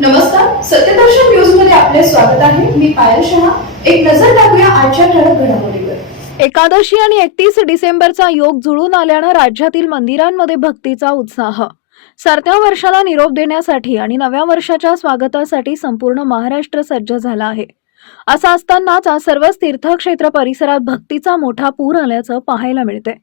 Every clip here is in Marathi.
नमस्कार, सत्यदर्शन न्यूज मध्ये आपले स्वागत आहे. मी पायल शहा. एक नजर टाकूया आजच्या ठळक घडामोडीवर. एकादशी आणि 31 डिसेंबरचा योग जुळून आल्यानं राज्यातील मंदिरांमध्ये भक्तीचा उत्साह. सरत्या वर्षाला निरोप देण्यासाठी आणि नव्या वर्षाच्या स्वागतासाठी संपूर्ण महाराष्ट्र सज्ज झाला आहे. असं असतानाच आज सर्वच तीर्थक्षेत्र परिसरात भक्तीचा मोठा पूर आल्याचं पाहायला मिळते.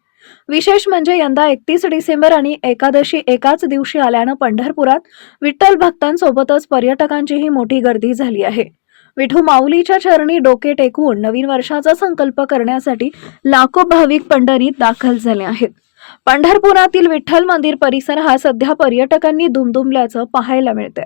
विशेष म्हणजे यंदा 31 डिसेंबर आणि एकादशी एकाच दिवशी आल्यानं पंढरपुरात विठ्ठल भक्तांसोबतच पर्यटकांचीही मोठी गर्दी झाली आहे. विठू माऊलीच्या चरणी डोके टेकवून नवीन वर्षाचा संकल्प करण्यासाठी लाखो भाविक पंढरीत दाखल झाले आहेत. पंढरपुरातील विठ्ठल मंदिर परिसर हा सध्या पर्यटकांनी दुमदुमल्याचं पाहायला मिळतंय.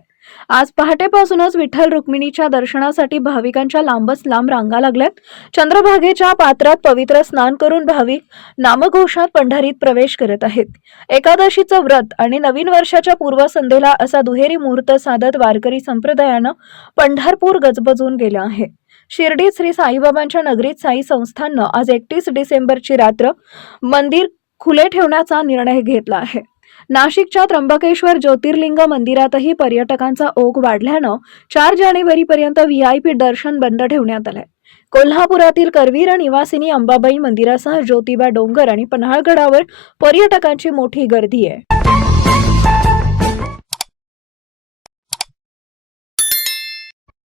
आज पहाटेपासूनच विठ्ठल रुक्मिणीच्या दर्शनासाठी भाविकांच्या लांबच लांब रांगा लागल्यात. चंद्रभागेच्या पात्रात पवित्र स्नान करून भाविक नामघोषात पंढरीत प्रवेश करत आहेत. एकादशीचं व्रत आणि नवीन वर्षाच्या पूर्वसंध्येला असा दुहेरी मुहूर्त साधत वारकरी संप्रदायानं पंढरपूर गजबजून गेलं आहे. शिर्डीत श्री साईबाबांच्या नगरीत साई संस्थाननं आज 31 डिसेंबरची रात्र मंदिर खुले ठेवण्याचा निर्णय घेतला आहे. नाशिकच्या त्र्यंबकेश्वर ज्योतिर्लिंग मंदिरातही पर्यटकांचा ओघ वाढल्यानं 4 जानेवारीपर्यंत VIP दर्शन बंद ठेवण्यात आलंय. कोल्हापुरातील करवीर निवासिनी अंबाबाई मंदिरासह ज्योतिबा डोंगर आणि पन्हाळगडावर पर्यटकांची मोठी गर्दी आहे.